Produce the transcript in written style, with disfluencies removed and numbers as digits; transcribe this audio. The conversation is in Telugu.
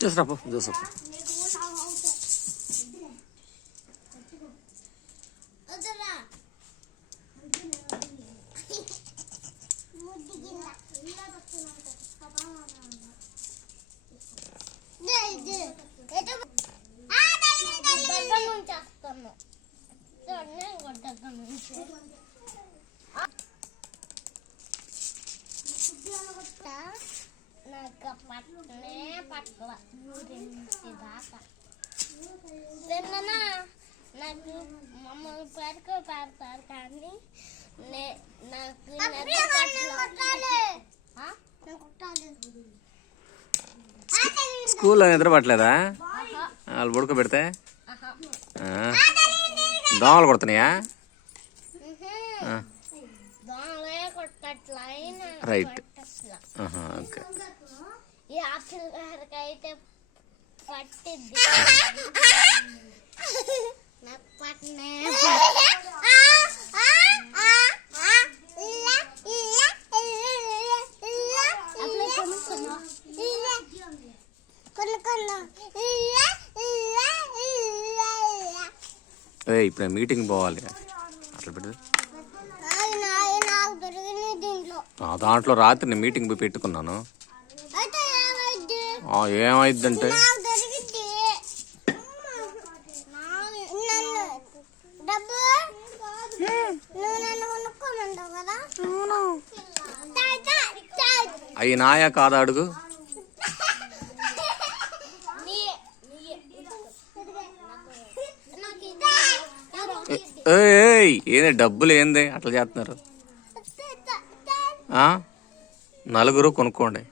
చూసిరాపు చూసపు నాకు పట్టనే పట్టల దాకా తిన్నా నాకు మమ్మల్ని పెడతారు కానీ నాకు స్కూల్లో నిద్ర పట్టలేదా వాళ్ళు పడుకోబెడితే దోమలు కొడుతున్నాయా రైట్ ఓకే ఈ ఆపిల్ గారికి అయితే పట్టిద్ది నాకు పట్టనే ఇప్పుడు మీటింగ్ పోవాలి అట్లా పెట్టదు దాంట్లో రాత్రి నేను మీటింగ్ పోయి పెట్టుకున్నాను. ఏమైందంటే అవి నాయా కాదా అడుగు. ఏంది డబ్బులు ఏంది అట్లా చేస్తున్నారు? నలుగురు కొనుక్కోండి.